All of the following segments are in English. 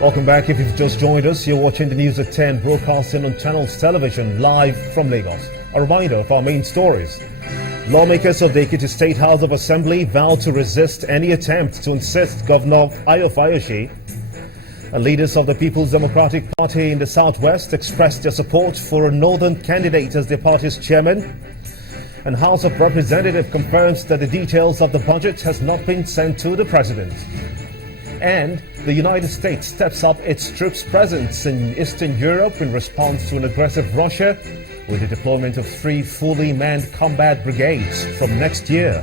Welcome back. If you've just joined us, you're watching the news at 10, broadcasting on Channels Television, live from Lagos. A reminder of our main stories. Lawmakers of the Ekiti State House of Assembly vow to resist any attempt to insist Governor Ayo Fayoshi and leaders of the People's Democratic Party in the Southwest expressed their support for a northern candidate as their party's chairman. And House of Representatives confirms that the details of the budget has not been sent to the president. And the United States steps up its troops' presence in Eastern Europe in response to an aggressive Russia with the deployment of 3 fully manned combat brigades from next year.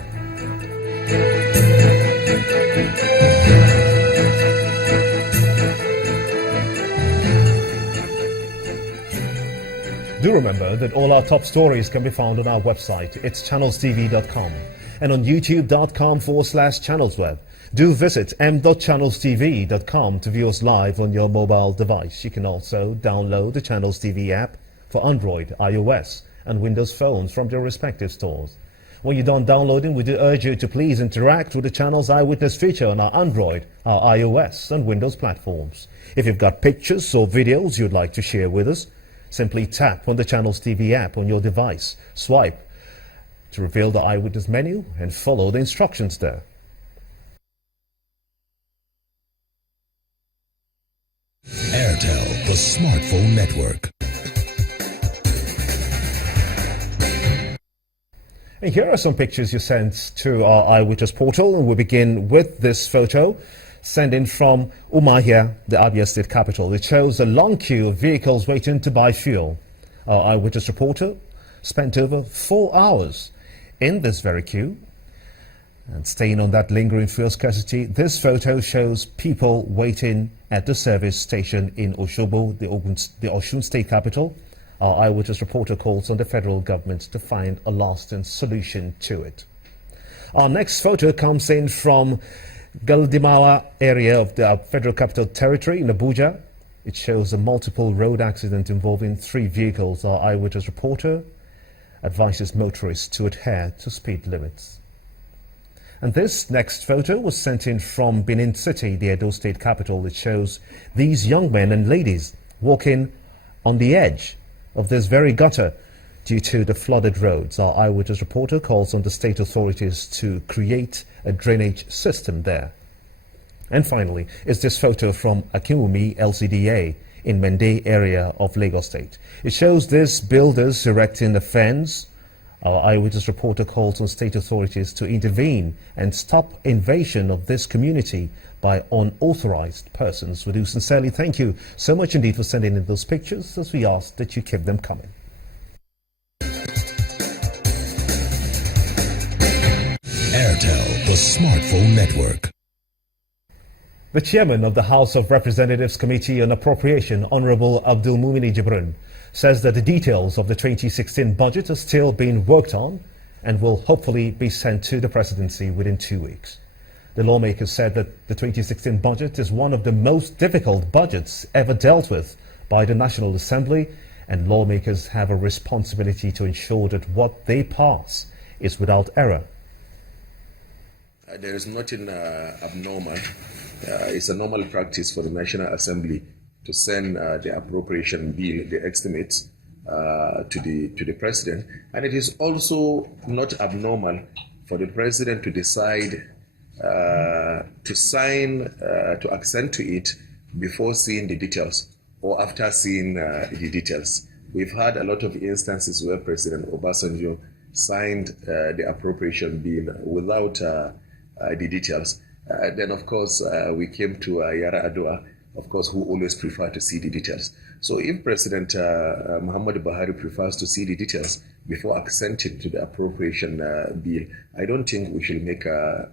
Do remember that all our top stories can be found on our website. It's channelstv.com and on youtube.com/channelsweb. Do visit m.channelstv.com to view us live on your mobile device. You can also download the Channels TV app for Android, iOS, and Windows phones from their respective stores. When you're done downloading, we do urge you to please interact with the Channels Eyewitness feature on our Android, our iOS, and Windows platforms. If you've got pictures or videos you'd like to share with us, simply tap on the Channels TV app on your device, swipe to reveal the Eyewitness menu, and follow the instructions there. Airtel, the smartphone network. And here are some pictures you sent to our Eyewitness portal, and we begin with this photo sent in from Umuahia, the Abia State capital. It shows a long queue of vehicles waiting to buy fuel. Our Eyewitness reporter spent over 4 hours in this very queue. And staying on that lingering fuel scarcity, this photo shows people waiting at the service station in Osogbo, the Osun State capital. Our Eyewitness reporter calls on the federal government to find a lasting solution to it. Our next photo comes in from Galdimawa area of the Federal Capital Territory in Abuja. It shows a multiple road accident involving 3 vehicles. Our Eyewitness reporter advises motorists to adhere to speed limits. And this next photo was sent in from Benin City, the Edo State capital. It shows these young men and ladies walking on the edge of this very gutter due to the flooded roads. Our Eyewitness reporter calls on the state authorities to create a drainage system there. And finally, is this photo from Akinwumi LCDA in Mende area of Lagos State. It shows these builders erecting a fence. Our Eyewitness reporter calls on state authorities to intervene and stop invasion of this community by unauthorized persons. We do sincerely thank you so much indeed for sending in those pictures, as we ask that you keep them coming. Airtel, the smartphone network. The chairman of the House of Representatives Committee on Appropriation, Honorable Abdul Mumini Jibrin, says that the details of the 2016 budget are still being worked on and will hopefully be sent to the presidency within 2 weeks. The lawmakers said that the 2016 budget is one of the most difficult budgets ever dealt with by the National Assembly, and lawmakers have a responsibility to ensure that what they pass is without error. There is nothing abnormal. It's a normal practice for the National Assembly to send the appropriation bill, the estimates, to the president. And it is also not abnormal for the president to decide to sign, to accent to it before seeing the details or after seeing the details. We've had a lot of instances where President Obasanjo signed the appropriation bill without the details. Then, of course, we came to Yara Adua, of course, who always prefer to see the details. So if President Muhammad Buhari prefers to see the details before accenting to the appropriation bill, I don't think we should make a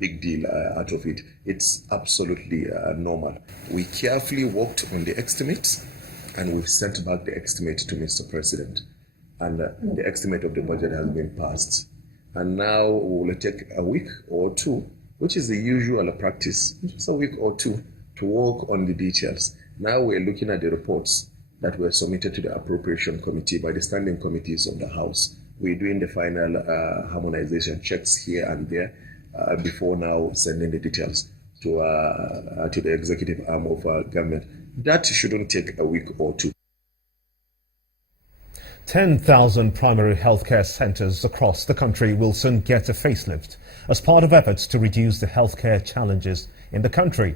big deal out of it. It's absolutely normal. We carefully worked on the estimates, and we've sent back the estimate to Mr. President. And the estimate of the budget has been passed. And now we'll take a week or 2, which is the usual practice, just a week or 2, to work on the details. Now we're looking at the reports that were submitted to the appropriation committee by the standing committees of the House. We're doing the final harmonization checks here and there before now sending the details to the executive arm of government. That shouldn't take a week or two. 10,000 primary healthcare centers across the country will soon get a facelift as part of efforts to reduce the healthcare challenges in the country.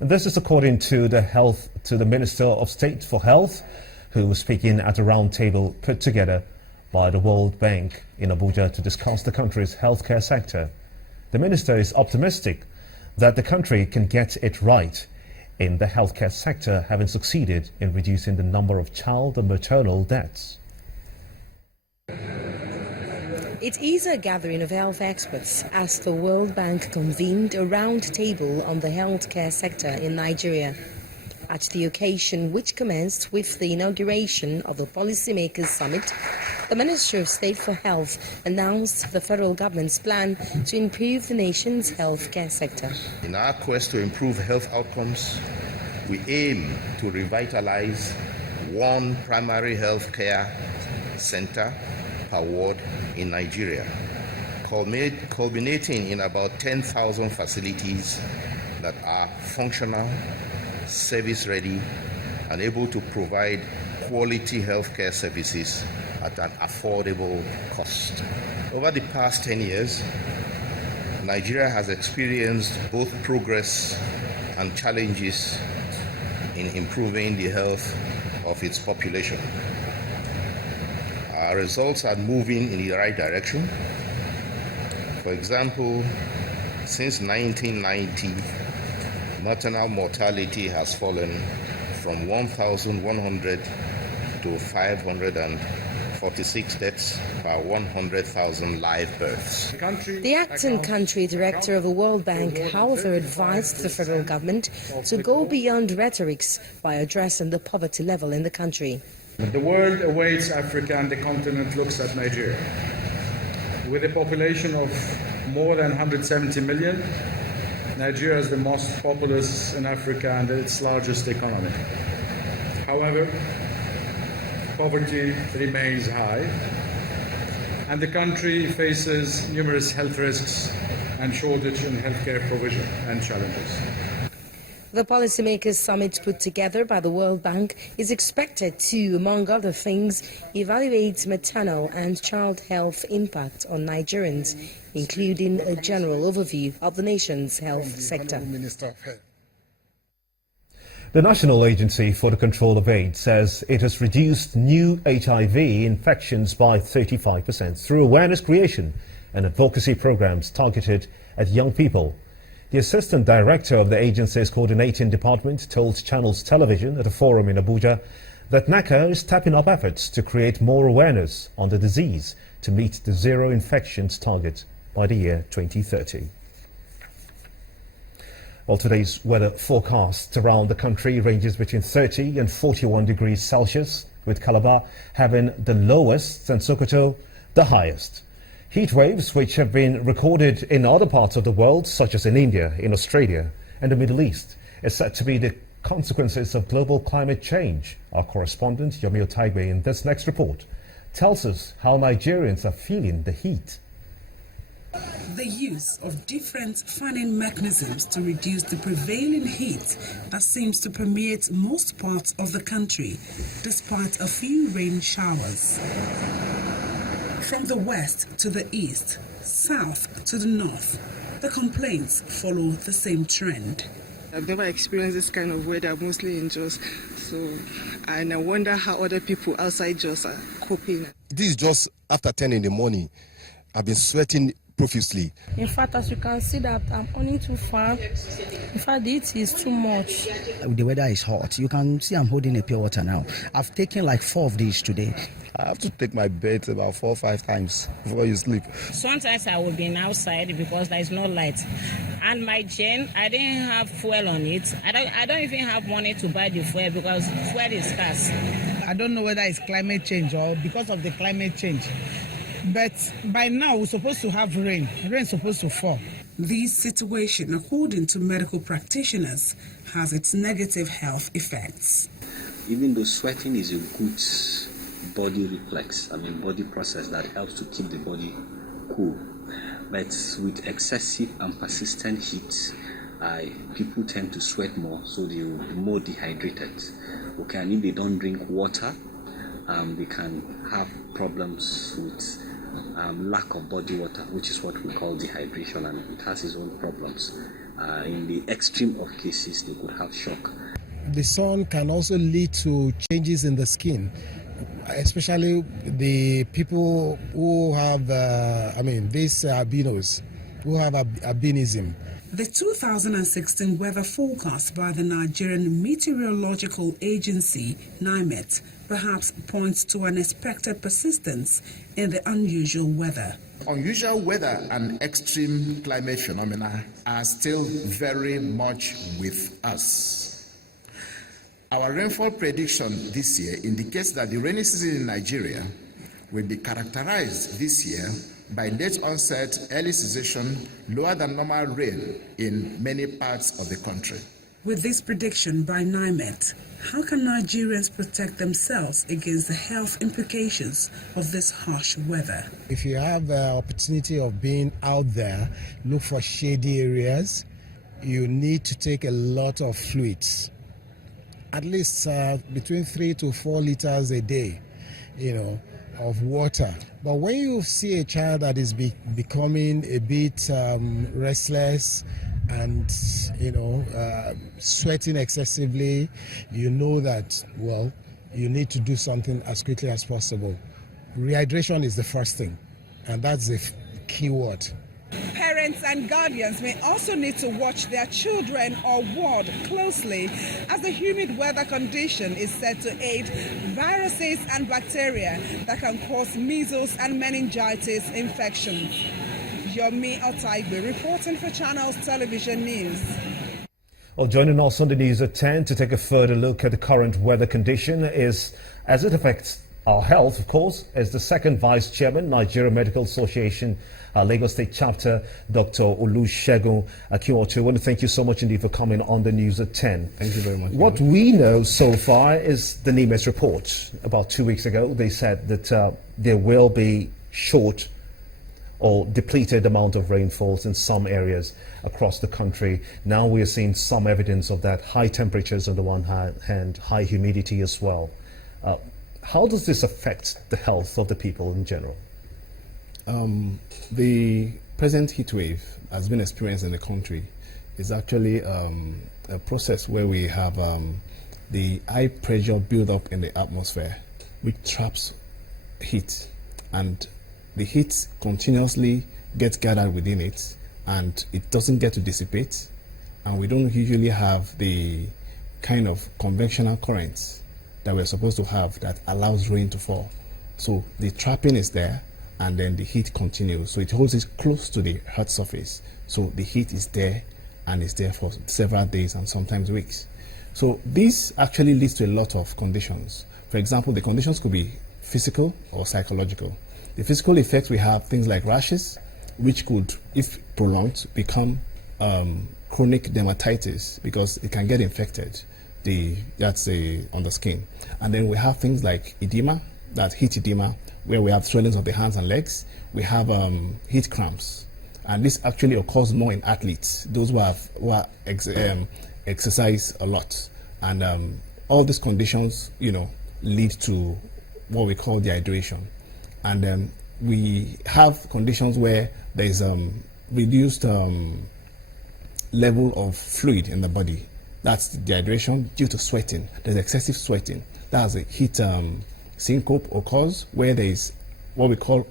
And this is according to the Minister of State for Health, who was speaking at a roundtable put together by the World Bank in Abuja to discuss the country's healthcare sector. The minister is optimistic that the country can get it right in the healthcare sector, having succeeded in reducing the number of child and maternal deaths. It is a gathering of health experts as the World Bank convened a round table on the healthcare sector in Nigeria. At the occasion, which commenced with the inauguration of the Policymakers Summit, the Minister of State for Health announced the federal government's plan to improve the nation's healthcare sector. In our quest to improve health outcomes, we aim to revitalize one primary health care center per ward in Nigeria, culminating in about 10,000 facilities that are functional, service-ready, and able to provide quality healthcare services at an affordable cost. Over the past 10 years, Nigeria has experienced both progress and challenges in improving the health of its population. Our results are moving in the right direction. For example, since 1990, maternal mortality has fallen from 1,100 to 546 deaths per 100,000 live births. The acting country director of the World Bank, however, advised the federal government to go beyond rhetorics by addressing the poverty level in the country. The world awaits Africa and the continent looks at Nigeria. With a population of more than 170 million, Nigeria is the most populous in Africa and its largest economy. However, poverty remains high, and the country faces numerous health risks and shortage in healthcare provision and challenges. The Policymakers Summit put together by the World Bank is expected to, among other things, evaluate maternal and child health impact on Nigerians, including a general overview of the nation's health sector. The National Agency for the Control of AIDS says it has reduced new HIV infections by 35% through awareness creation and advocacy programs targeted at young people. The Assistant Director of the agency's coordinating department told Channels Television at a forum in Abuja that NACA is stepping up efforts to create more awareness on the disease to meet the zero infections target by the year 2030. Well, today's weather forecast around the country ranges between 30 and 41 degrees Celsius, with Calabar having the lowest and Sokoto the highest. Heat waves, which have been recorded in other parts of the world, such as in India, in Australia and the Middle East, is said to be the consequences of global climate change. Our correspondent, Yomi Otaigbe, in this next report, tells us how Nigerians are feeling the heat. The use of different fanning mechanisms to reduce the prevailing heat that seems to permeate most parts of the country, despite a few rain showers. From the west to the east, south to the north, the complaints follow the same trend. I've never experienced this kind of weather, mostly in Jos, and I wonder how other people outside Jos are coping. This is just after 10 in the morning. I've been sweating profusely. In fact, as you can see that I'm only too far. In fact, the heat is too much. The weather is hot. You can see I'm holding a pure water now. I've taken like 4 of these today. I have to take my bed about 4 or 5 times before you sleep. Sometimes I will be outside because there is no light. And my gen, I didn't have fuel on it. I don't even have money to buy the fuel because fuel is scarce. I don't know whether it's climate change or because of the climate change. But by now, we're supposed to have rain. Rain's supposed to fall. This situation, according to medical practitioners, has its negative health effects. Even though sweating is a good body reflex, body process that helps to keep the body cool. But with excessive and persistent heat, people tend to sweat more, so they will be more dehydrated. Okay, and if they don't drink water, they can have problems with lack of body water, which is what we call dehydration, and it has its own problems. In the extreme of cases, they could have shock. The sun can also lead to changes in the skin, especially the people who have, these albinos, who have albinism. The 2016 weather forecast by the Nigerian Meteorological Agency, NIMET, perhaps points to an expected persistence in the unusual weather. Unusual weather and extreme climate phenomena are still very much with us. Our rainfall prediction this year indicates that the rainy season in Nigeria will be characterized this year by late onset, early cessation, lower than normal rain in many parts of the country. With this prediction by NIMET, how can Nigerians protect themselves against the health implications of this harsh weather? If you have the opportunity of being out there, look for shady areas. You need to take a lot of fluids, at least between 3 to 4 liters a day, of water. But when you see a child that is becoming a bit restless and sweating excessively, you know that, well, you need to do something as quickly as possible. Rehydration is the first thing, and that's the key word. Parents and guardians may also need to watch their children or ward closely, as the humid weather condition is said to aid viruses and bacteria that can cause measles and meningitis infections. Yomi Otaigbe reporting for Channels Television News. Well, joining us on the news at 10 to take a further look at the current weather condition is, as it affects our health, of course, as the second Vice Chairman, Nigeria Medical Association, Lagos State Chapter, Dr. Olusegun Akinwotu. I want to thank you so much indeed for coming on the news at 10. Thank you very much. What we know so far is the NIMET report. About 2 weeks ago, they said that there will be short or depleted amount of rainfalls in some areas across the country. Now we are seeing some evidence of that. High temperatures on the one hand, high humidity as well. How does this affect the health of the people in general? The present heat wave has been experienced in the country is actually a process where we have the high pressure build up in the atmosphere, which traps heat, and the heat continuously gets gathered within it, and it doesn't get to dissipate, and we don't usually have the kind of conventional currents that we're supposed to have that allows rain to fall. So the trapping is there, and then the heat continues. So it holds it close to the Earth's surface. So the heat is there, and it's there for several days and sometimes weeks. So this actually leads to a lot of conditions. For example, the conditions could be physical or psychological. The physical effects, we have things like rashes, which could, if prolonged, become chronic dermatitis because it can get infected. That's on the skin. And then we have things like edema, that's heat edema, where we have swellings of the hands and legs. We have heat cramps, and this actually occurs more in athletes, those who exercise a lot. And all these conditions, lead to what we call dehydration. And we have conditions where there is reduced level of fluid in the body. That's dehydration due to sweating. There's excessive sweating. That's a heat syncope occurs, where there is what we call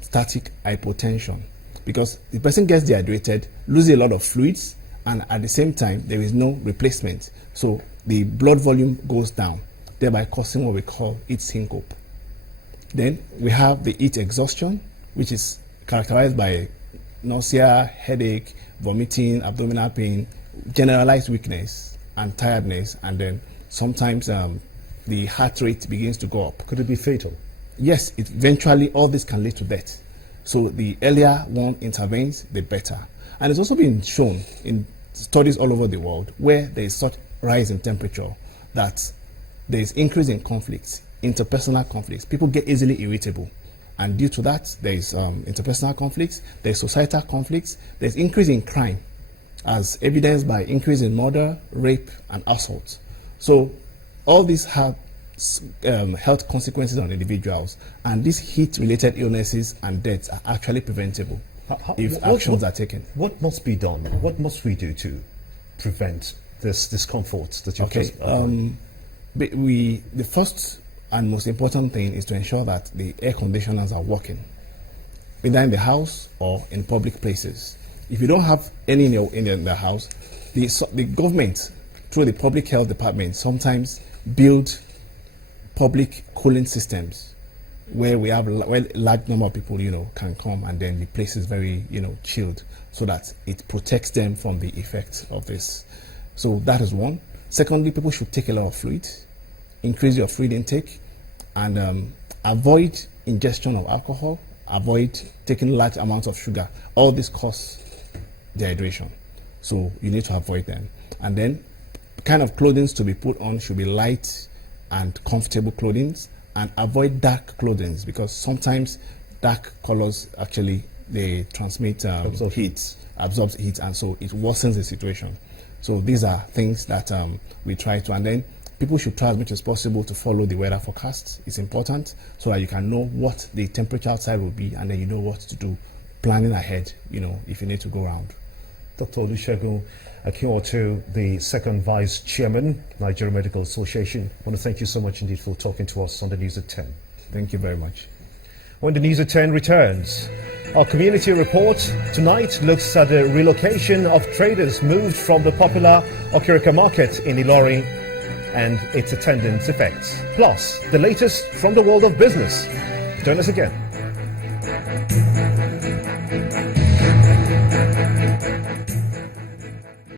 static hypotension, because the person gets dehydrated, loses a lot of fluids, and at the same time there is no replacement. So the blood volume goes down, thereby causing what we call heat syncope. Then we have the heat exhaustion, which is characterized by nausea, headache, vomiting, abdominal pain, generalized weakness and tiredness, and then sometimes the heart rate begins to go up. Could it be fatal? Yes, eventually all this can lead to death. So the earlier one intervenes, the better. And it's also been shown in studies all over the world where there is such rise in temperature that there is increase in conflicts, interpersonal conflicts. People get easily irritable. And due to that, there is interpersonal conflicts, there is societal conflicts, there is increase in crime, as evidenced by increase in murder, rape, and assault. So all these have health consequences on individuals, and these heat-related illnesses and deaths are actually preventable if actions are taken. What must be done? What must we do to prevent this discomfort that you've just... The first and most important thing is to ensure that the air conditioners are working, either in the house or in public places. If you don't have any in the house, the government, through the public health department, sometimes build public cooling systems where we have a large number of people, can come, and then the place is very, chilled, so that it protects them from the effects of this. So that is one. Secondly, people should take a lot of fluid, increase your fluid intake, and avoid ingestion of alcohol, avoid taking large amounts of sugar. All this causes dehydration, so you need to avoid them. And then, the kind of clothing to be put on should be light and comfortable clothing, and avoid dark clothing, because sometimes dark colors actually they transmit absorbs heat, and so it worsens the situation. So these are things that we try to, and then people should try as much as possible to follow the weather forecast. It's important so that you can know what the temperature outside will be, and then you know what to do, planning ahead, if you need to go around. Dr. Olusegun Akinwotu, the second Vice Chairman, Nigerian Medical Association. I want to thank you so much indeed for talking to us on the News at 10. Thank you very much. When the News at 10 returns, our community report tonight looks at the relocation of traders moved from the popular Okirika market in Ilorin and its attendant effects. Plus, the latest from the world of business. Join us again.